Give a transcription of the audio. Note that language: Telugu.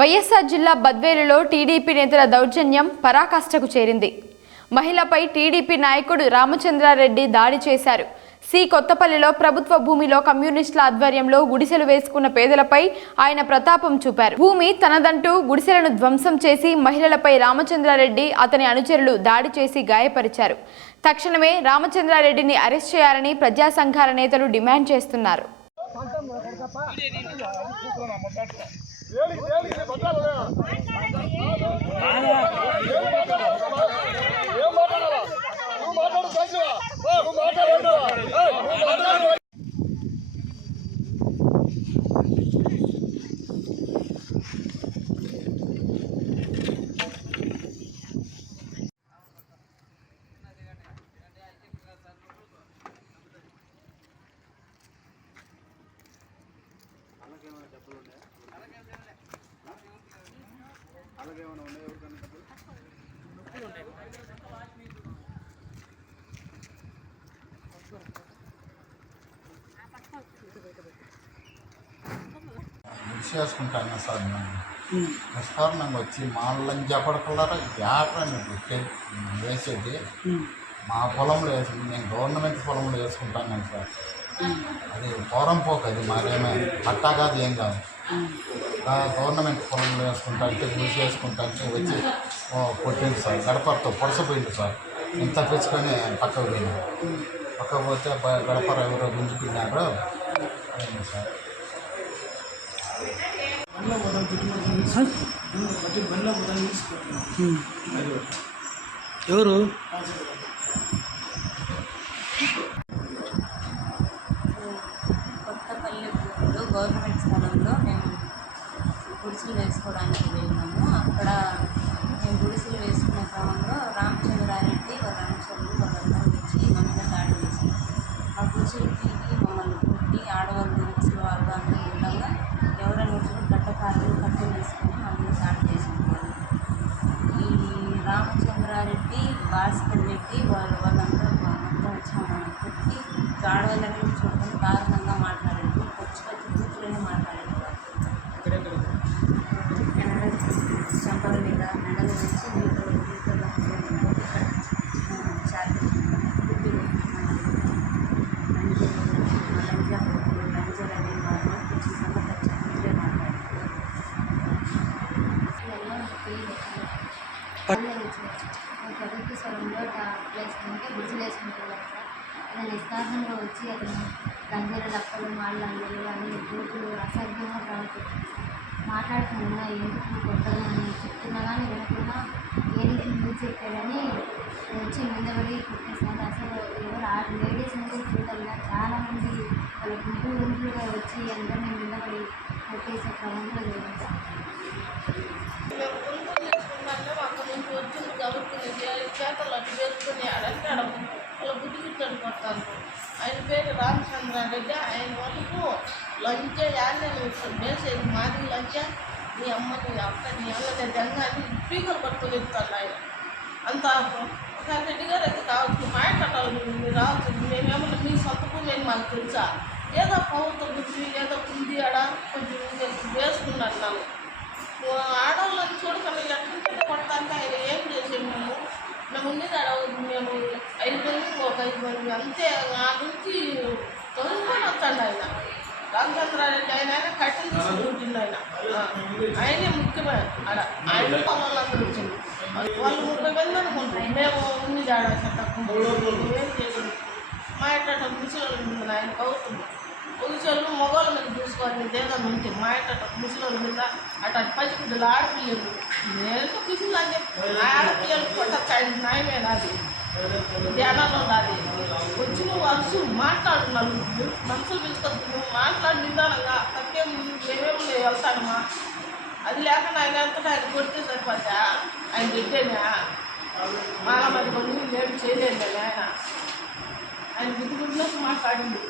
వైఎస్ఆర్ జిల్లా బద్వేలులో టీడీపీ నేతల దౌర్జన్యం పరాకాష్ఠకు చేరింది. మహిళపై టీడీపీ నాయకుడు రామచంద్రారెడ్డి దాడి చేశారు. సి. కొత్తపల్లిలో ప్రభుత్వ భూమిలో కమ్యూనిస్టుల ఆధ్వర్యంలో గుడిసెలు వేసుకున్న పేదలపై ఆయన ప్రతాపం చూపారు. భూమి తనదంటూ గుడిసెలను ధ్వంసం చేసి మహిళలపై రామచంద్రారెడ్డి అతని అనుచరులు దాడి చేసి గాయపరిచారు. తక్షణమే రామచంద్రారెడ్డిని అరెస్ట్ చేయాలని ప్రజా సంఘాల నేతలు డిమాండ్ చేస్తున్నారు. வேலைக்கு வேலைக்கு பத்தாலும் చేసుకుంటాను సార్ నేను నిష్కారణంగా వచ్చి మాళ్ళని చెప్పడకల్లారా వ్యాపారాన్ని పెట్టే వేసేది మా పొలంలో వేసి నేను గవర్నమెంట్ పొలంలో వేసుకుంటాను సార్. అది దూరం పోకు అది మరేమే పట్టా కాదు ఏం కాదు. గవర్నమెంట్ పొలంలో వేసుకుంటా అంటే గుడిసి వేసుకుంటా అంటే వచ్చి కొట్టింది సార్. గడపరతో పొడసపోయింది సార్. ఇంత తెచ్చుకొని పక్కకు పోయింది. పక్కకు పోతే గడపర ఎవరో గుంజుకున్నారు సార్. ఎవరు కొత్తపల్లి ఊరిలో గవర్నమెంట్ స్థలంలో మేము గుడిసెలు వేసుకోవడానికి వెళ్ళినాము అక్కడ మేము గుడిసెలు వేసుకునే క్రమంలో రామచంద్రారెడ్డి వాళ్ళ అనుచరులు వాళ్ళందరూ వచ్చి మా మీద దాడి చేశారు ఆ గుడిసెలు తీగి మమ్మల్ని కొట్టి ఆడవాళ్ళు గుడిసెలు వాళ్ళు అందరూ ఉండగా ఎవరైనా వచ్చి కట్టకారులు కట్టెలు వేసుకొని మా మీద దాడి చేశారు వాళ్ళు ఈ రామచంద్రారెడ్డి భాస్కర్ వాళ్ళ వాళ్ళంతా వాళ్ళందరూ మా మొత్తం వచ్చి మమ్మల్ని కొట్టి ఆడవాళ్ళని చూడడం దారుణంగా మాట్లాడారు వచ్చి వచ్చి కూతురని మాట్లాడారు మెడల చెంపల మీద మెడలు నుంచి మీతో మీతో చాటి లంజా లంజలు అనే వాళ్ళు ప్రభుత్వ స్థలంలో ప్లేస్ ఉంటే గుడిసెలు వేసుకుంటున్నారు సార్ అతను నిస్కారణంగా వచ్చి అతను గంజల లక్కలు మాళ్ళు అందలు అని బూతులు అసభ్యంగా ప్రవర్తించారు మాట్లాడుతున్నా ఎందుకు కొత్తగా అని చెప్తున్నా కానీ వినకుండా ఏ ముందు చెప్పాడని వచ్చి నిందబడి కొట్టేసారు అసలు ఎవరు ఆ లేడీస్ అంటే చూడాలి చాలామంది వాళ్ళ గుంపులు గుంపులుగా వచ్చి అందరినీ నిందబడి కొట్టేసే క్రమంలో జరిగింది మేము కొనుగోలు చేసుకున్నాక నుంచి వచ్చింది కాబట్టి నేను చేతలు అటు చేసుకుని ఆడంటే ఆడ వాళ్ళ బుద్ధి గిట్టని కొడతాను ఆయన పేరు రామచంద్రారెడ్డి ఆయన వరకు లంచ యాన్నే వేసేది మాది లంచ నీ అమ్మ నీ అక్క నీ అన్న నీ దెంగ అని స్పీకర్ పట్టుకొని చెప్తాను ఆయన అంత ఒక రెడ్డి గారు అయితే కావచ్చు మా కట్టాలి మీరు రావచ్చు మేమేమన్నా మీ సొంత భూమి అని మాకు తెలుసా? ఏదో ప్రభుత్వ గురించి ఏదో ఉంది ఆడ కొంచెం వేసుకున్నాడు నన్ను ఆడవాళ్ళని చూడకుండా ఎట్లుంటే కొడతానికి ఆయన ఏం చేసాము మేము మేము ఉండేది ఆడ మేము ఐదు మంది ఒక ఐదు మంది అంతే ఆ నుంచి తొలుకొని వస్తాడు ఆయన. రామచంద్రారెడ్డి ఆయన ఆయన కట్టిన తీసుకుంటుంది ఆయన. ఆయనే ముఖ్యమైన ఆడ. ఆయన వాళ్ళందరూ వచ్చింది వాళ్ళు ముప్పై మంది అనుకుంటారు. మేము ఉంది ఆడ తక్కువ ఏం చేసింది మా ఎట్లా ముసలి ఆయన కవుతుంది పురుషులు మగవాళ్ళ మీద చూసుకోవాలి ఏదైనా ఉంటే మా ఇంట ముసలి మీద అటు పసిపిల్లలు ఆడపిల్లలు. నేను పిల్లలు అని చెప్పి ఆడపిల్లలు కొట్టచ్చు ఆయన న్యాయమే నాది. ధ్యానంలో నాది. వచ్చిన వరుసు మాట్లాడుతున్నారు మనుషులు పిలుచుకొని నువ్వు మాట్లాడి నిదానంగా. తప్పేం ఏమేమి వెళ్తానమ్మా. అది లేకుండా ఆయన అంతటా ఆయన కొడితే సరిపోతా ఆయన పెట్టేనా? మాల మరి కొన్ని నేను చేయలేదు ఆయన ఆయన బుద్ధి బుద్ధిలోకి మాట్లాడింది.